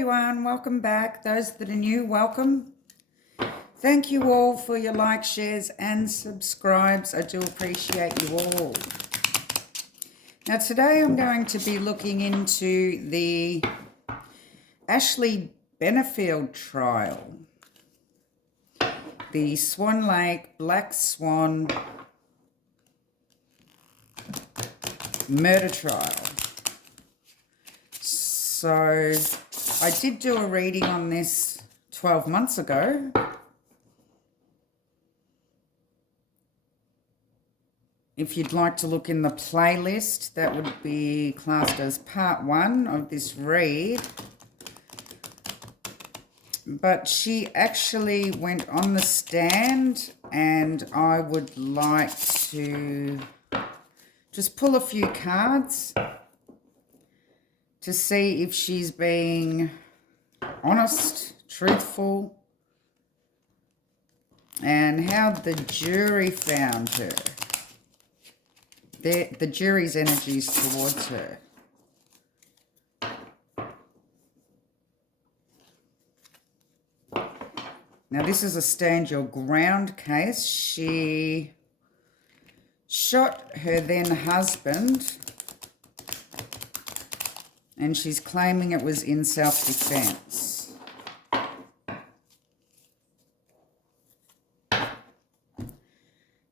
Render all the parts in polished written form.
everyone, welcome back. Those that are new, welcome. Thank you all for your likes, shares and subscribes. I do appreciate you all. Now today I'm going to be looking into the Ashley Benefield trial. The Swan Lake Black Swan murder trial. So I did do a reading on this 12 months ago. If you'd like to look in the playlist, that would be classed as part 1 of this read. But she actually went on the stand, and I would like to just pull a few cards to see if she's being honest, truthful, and how the jury found her. The jury's energies towards her. Now this is a stand your ground case. She shot her then husband, and she's claiming it was in self-defense.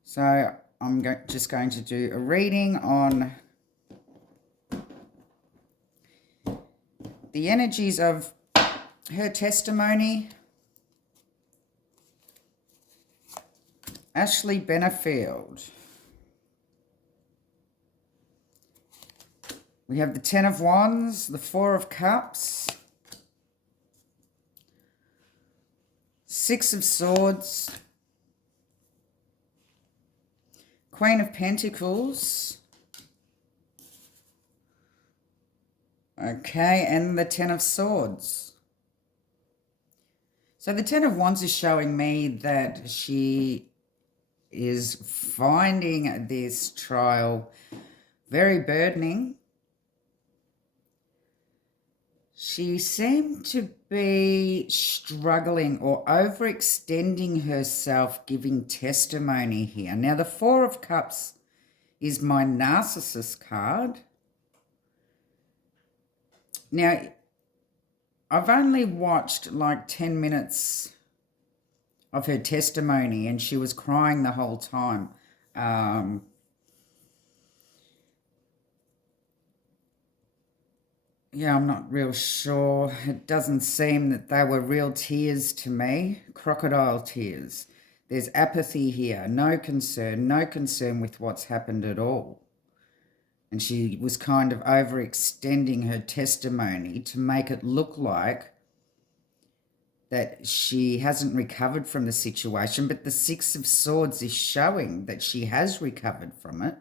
So I'm just going to do a reading on the energies of her testimony. Ashley Benefield. We have the 10 of Wands, the 4 of Cups, 6 of Swords, Queen of Pentacles, okay, and the 10 of Swords. So the 10 of Wands is showing me that she is finding this trial very burdening. She seemed to be struggling or overextending herself giving testimony here. Now, the 4 of Cups is my narcissist card. Now, I've only watched like 10 minutes of her testimony, and she was crying the whole time. Yeah, I'm not real sure. It doesn't seem that they were real tears to me, crocodile tears. There's apathy here, no concern with what's happened at all. And she was kind of overextending her testimony to make it look like that she hasn't recovered from the situation, but the 6 of Swords is showing that she has recovered from it.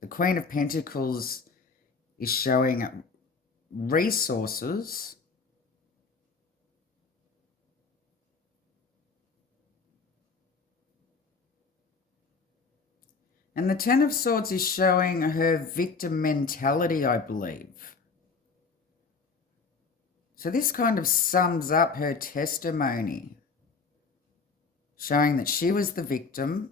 The Queen of Pentacles is showing resources. And the 10 of Swords is showing her victim mentality, I believe. So this kind of sums up her testimony, showing that she was the victim,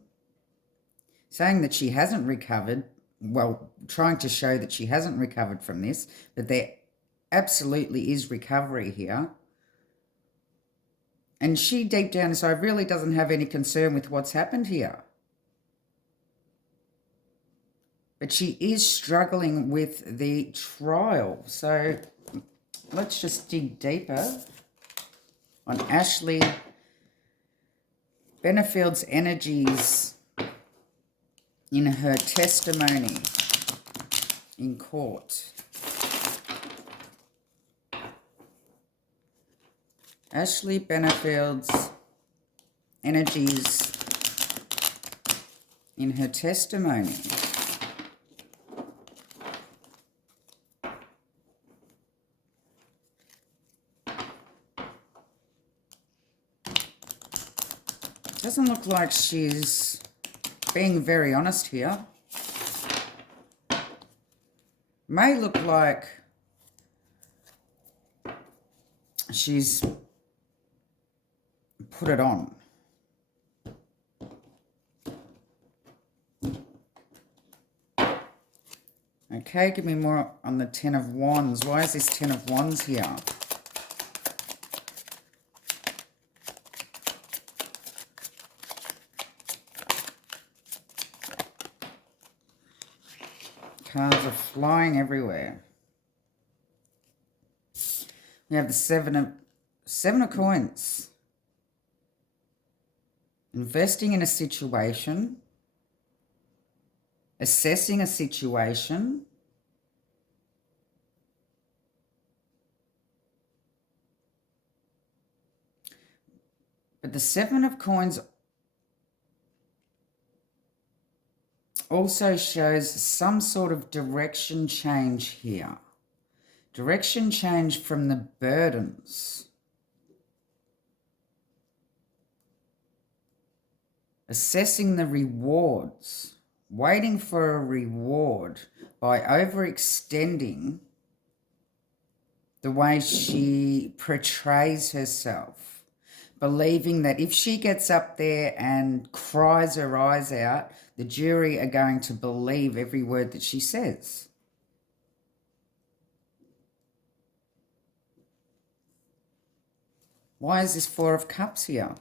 saying that she hasn't recovered, well, trying to show that she hasn't recovered from this, but there absolutely is recovery here. And she deep down inside really doesn't have any concern with what's happened here. But she is struggling with the trial. So let's just dig deeper on Ashley Benefield's energies in her testimony in court. Ashley Benefield's energies in her testimony. Doesn't look like she's being very honest here. May look like she's put it on. Okay, give me more on the Ten of Wands. Why is this Ten of Wands here? Cards are flying everywhere. We have the Seven of Coins. Investing in a situation. Assessing a situation. But the Seven of Coins also shows some sort of direction change here. Direction change from the burdens. Assessing the rewards. Waiting for a reward by overextending the way she portrays herself. Believing that if she gets up there and cries her eyes out, the jury are going to believe every word that she says. Why is this Four of Cups here?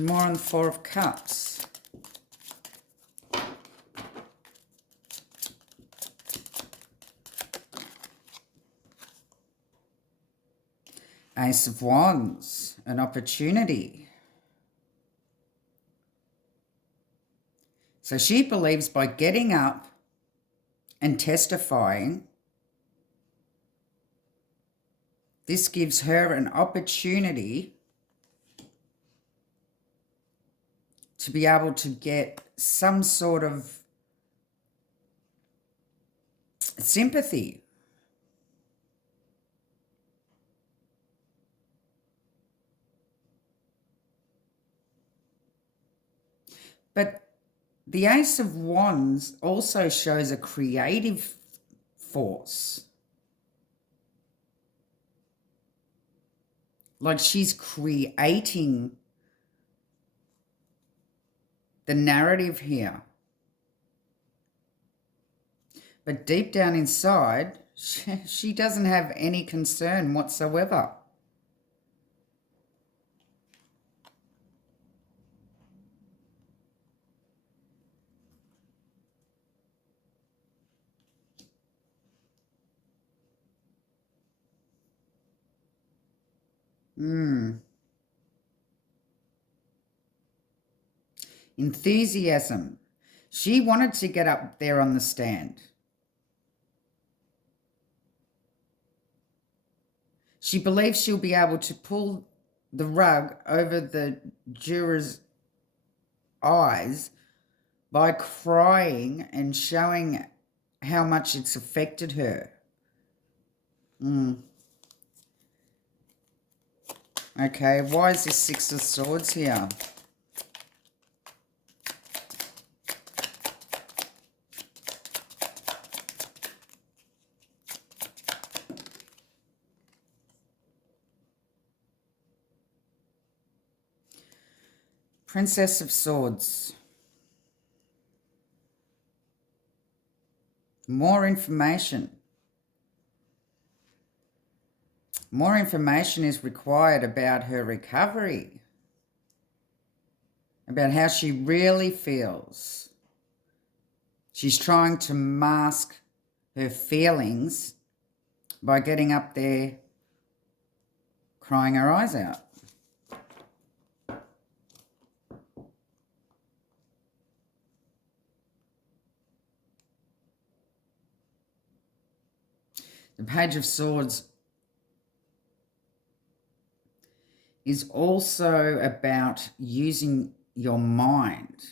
More on the Four of Cups. Ace of Wands, an opportunity. So she believes by getting up and testifying, this gives her an opportunity to be able to get some sort of sympathy. But the Ace of Wands also shows a creative force. Like she's creating the narrative here. But deep down inside, she doesn't have any concern whatsoever. Enthusiasm. She wanted to get up there on the stand. She believes she'll be able to pull the rug over the jurors' eyes by crying and showing how much it's affected her. Okay, why is this Six of Swords here? Princess of Swords. More information. More information is required about her recovery, about how she really feels. She's trying to mask her feelings by getting up there crying her eyes out. The Page of Swords is also about using your mind.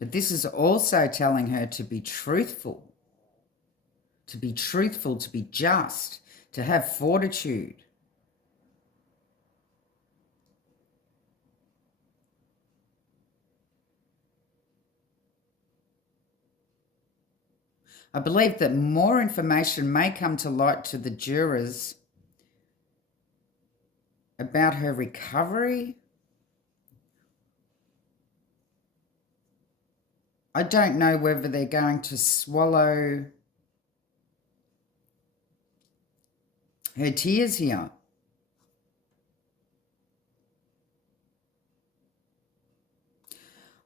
But this is also telling her to be truthful, to be just, to have fortitude. I believe that more information may come to light to the jurors about her recovery. I don't know whether they're going to swallow her tears here.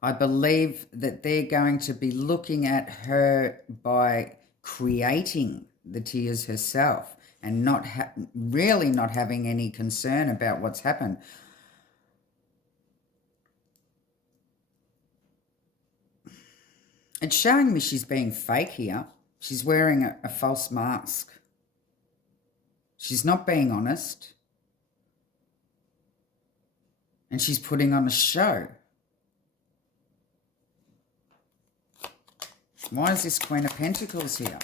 I believe that they're going to be looking at her by creating the tears herself and not really not having any concern about what's happened. It's showing me she's being fake here. She's wearing a false mask. She's not being honest. And she's putting on a show. Why is this Queen of Pentacles here?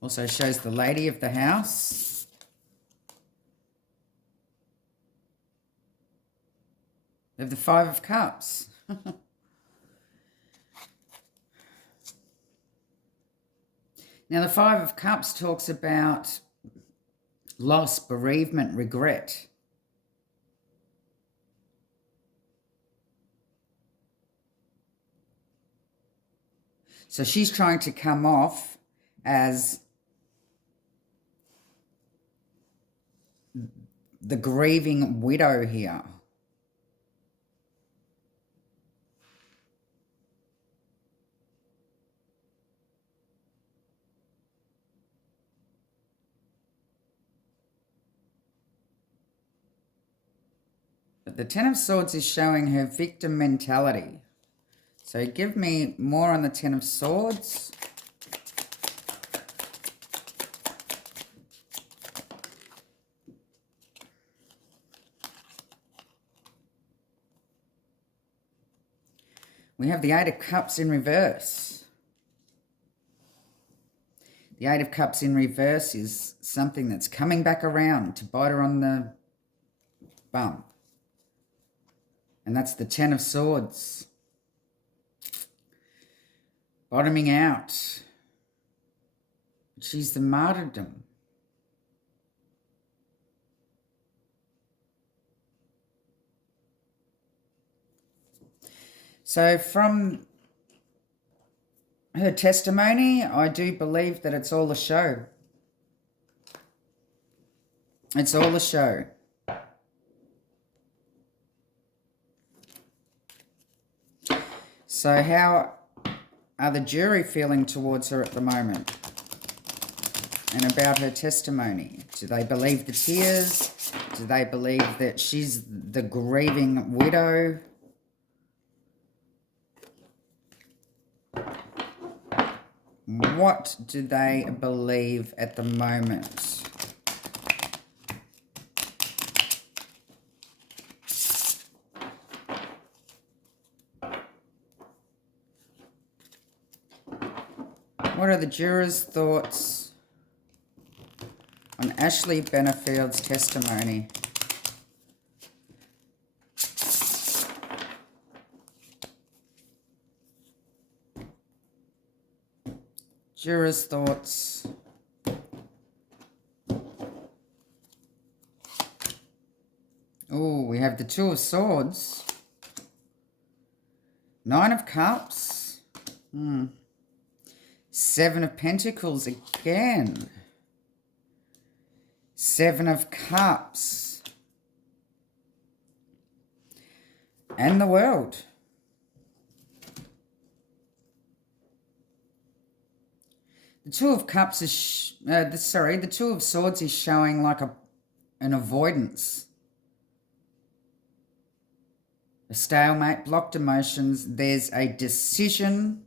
Also shows the lady of the house. We have the Five of Cups. Now, the Five of Cups talks about loss, bereavement, regret. So she's trying to come off as the grieving widow here. But the Ten of Swords is showing her victim mentality. So give me more on the Ten of Swords. We have the Eight of Cups in reverse. The Eight of Cups in reverse is something that's coming back around to bite her on the bum. And that's the Ten of Swords. Bottoming out. She's the martyrdom. So from her testimony, I do believe that it's all a show. It's all a show. So how are the jury feeling towards her at the moment? And about her testimony? Do they believe the tears? Do they believe that she's the grieving widow? What do they believe at the moment? What are the jurors' thoughts on Ashley Benefield's testimony? Jurors' thoughts. Oh, we have the Two of Swords. Nine of Cups. Seven of Pentacles again. Seven of Cups. And the World. The Two of Cups is, the Two of Swords is showing like an avoidance. A stalemate, blocked emotions. There's a decision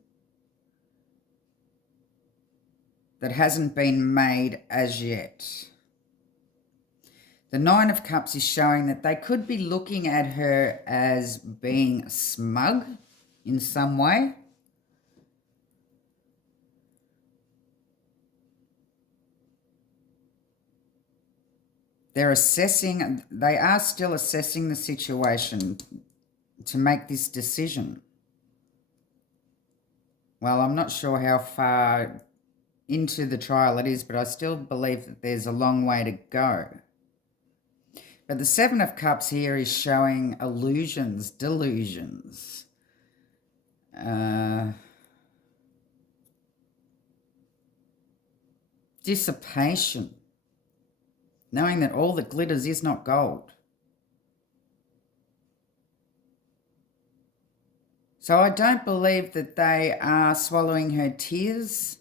that hasn't been made as yet. The Nine of Cups is showing that they could be looking at her as being smug in some way. They are still assessing the situation to make this decision. Well, I'm not sure how far into the trial it is, but I still believe that there's a long way to go. But the Seven of Cups here is showing illusions, delusions. Dissipation. Knowing that all that glitters is not gold. So I don't believe that they are swallowing her tears.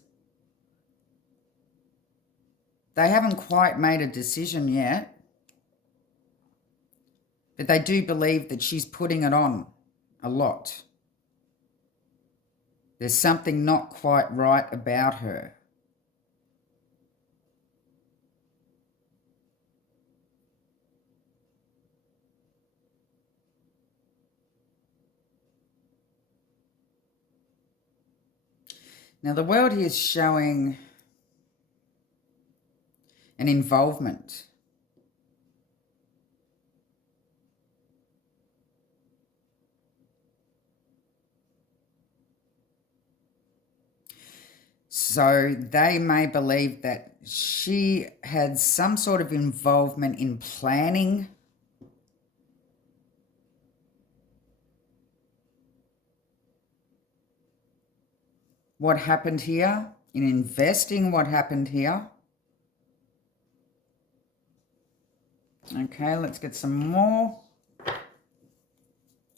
They haven't quite made a decision yet. But they do believe that she's putting it on a lot. There's something not quite right about her. Now the world here is showing an involvement. So they may believe that she had some sort of involvement in planning what happened here, in investing what happened here. Okay, let's get some more.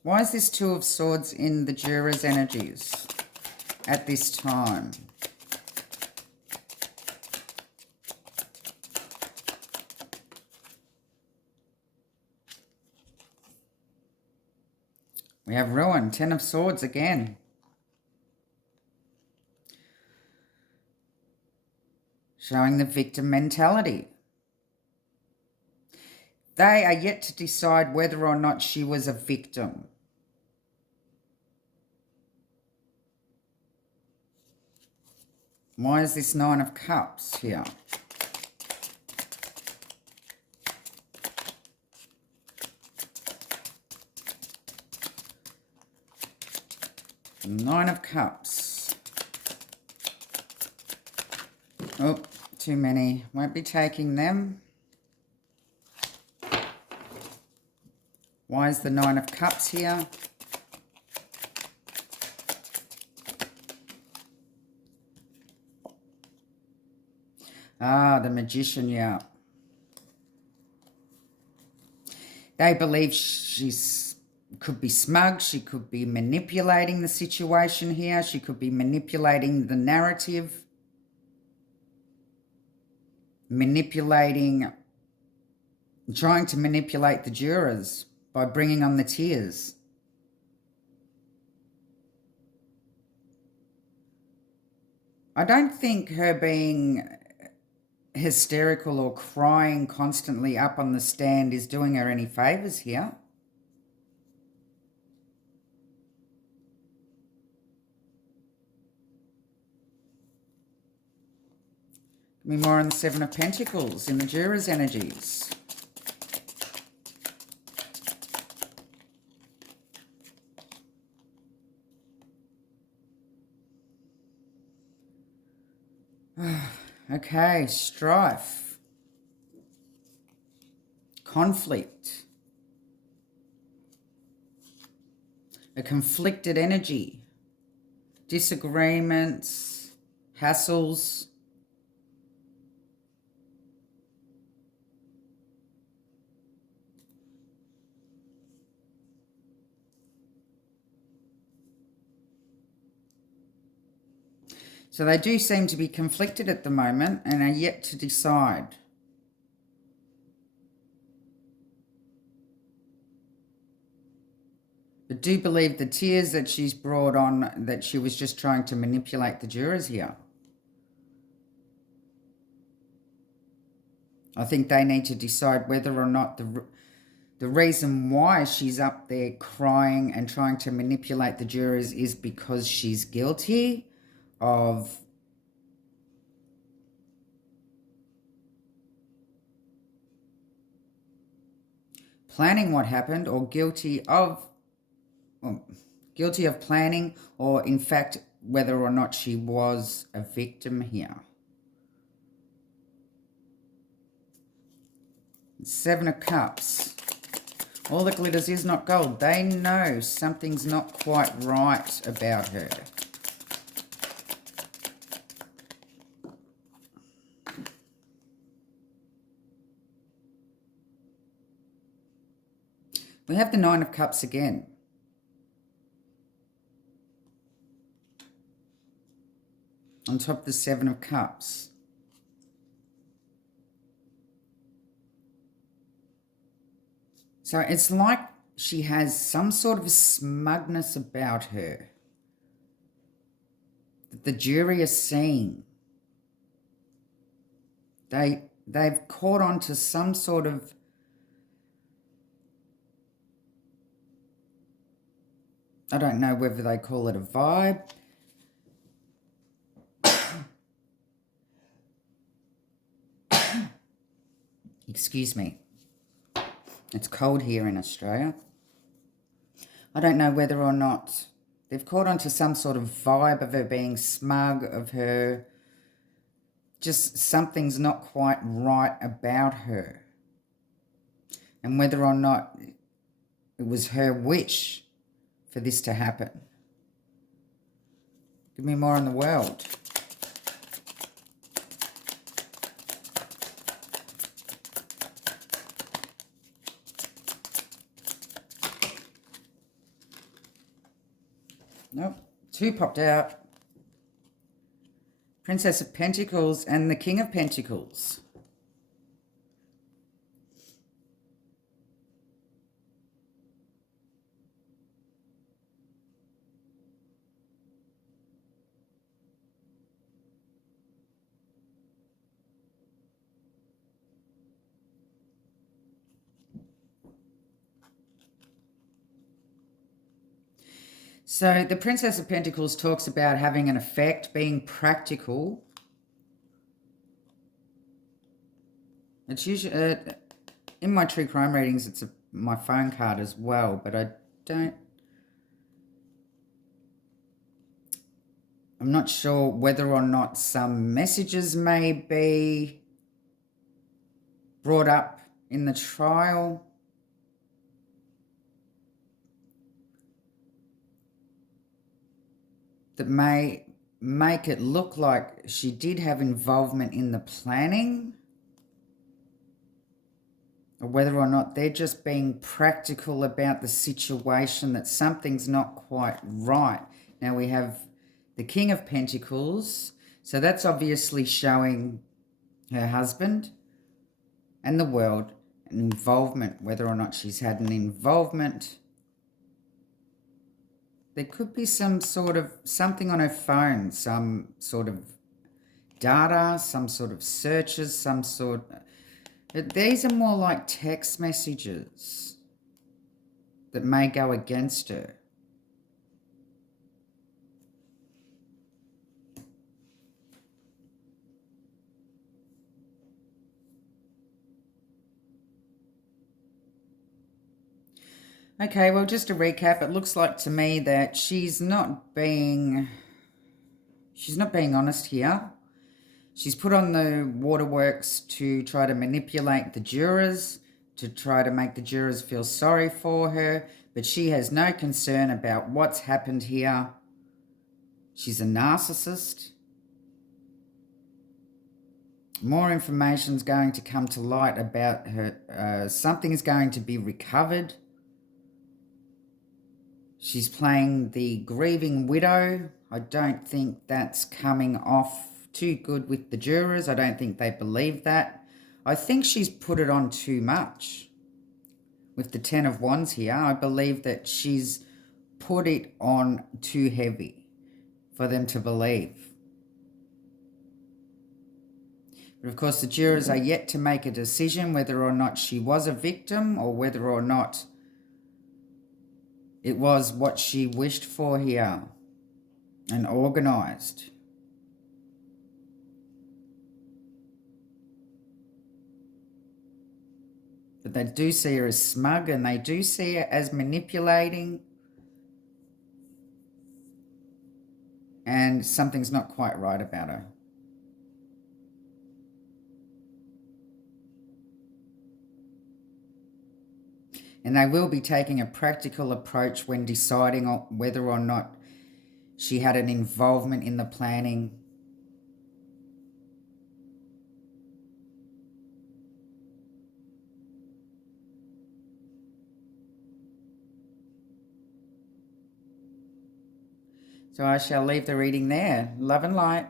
Why is this Two of Swords in the juror's energies at this time? We have ruin, Ten of Swords again. Showing the victim mentality. They are yet to decide whether or not she was a victim. Why is this Nine of Cups here? Nine of Cups. Oh, too many. Won't be taking them. Why is the Nine of Cups here? Ah, the Magician, yeah. They believe could be smug. She could be manipulating the situation here. She could be manipulating the narrative. Trying to manipulate the jurors by bringing on the tears. I don't think her being hysterical or crying constantly up on the stand is doing her any favors here. Give me more on the Seven of Pentacles in the juror's energies. Okay, strife, conflict, a conflicted energy, disagreements, hassles. So they do seem to be conflicted at the moment and are yet to decide. But do believe the tears that she's brought on, that she was just trying to manipulate the jurors here. I think they need to decide whether or not the reason why she's up there crying and trying to manipulate the jurors is because she's guilty of planning what happened, or guilty of planning, or in fact whether or not she was a victim here. Seven of Cups. All that glitters is not gold. They know something's not quite right about her. We have the Nine of Cups again. On top of the Seven of Cups. So it's like she has some sort of smugness about her that the jury is seeing. They've caught on to some sort of I don't know whether they call it a vibe. Excuse me. It's cold here in Australia. I don't know whether or not they've caught on to some sort of vibe of her being smug, of her just something's not quite right about her. And whether or not it was her wish for this to happen. Give me more on the world. Nope. Two popped out. Princess of Pentacles and the King of Pentacles. So the Princess of Pentacles talks about having an effect, being practical. It's usually, in my true crime readings, it's my phone card as well, but I'm not sure whether or not some messages may be brought up in the trial. That may make it look like she did have involvement in the planning, or whether or not they're just being practical about the situation, that something's not quite right. Now we have the King of Pentacles, so that's obviously showing her husband and the world an involvement, whether or not she's had an involvement. There could be some sort of something on her phone, some sort of data, some sort of searches, some sort. These are more like text messages that may go against her. Okay, well, just to recap, it looks like to me that she's not being honest here. She's put on the waterworks to try to manipulate the jurors, to try to make the jurors feel sorry for her, but she has no concern about what's happened here. She's a narcissist. More information is going to come to light about her. Something is going to be recovered. She's playing the grieving widow. I don't think that's coming off too good with the jurors. I don't think they believe that. I think she's put it on too much. With the Ten of Wands here, I believe that she's put it on too heavy for them to believe. But of course, the jurors are yet to make a decision whether or not she was a victim or whether or not it was what she wished for here and organised. But they do see her as smug, and they do see her as manipulating, and something's not quite right about her. And they will be taking a practical approach when deciding on whether or not she had an involvement in the planning. So I shall leave the reading there. Love and light.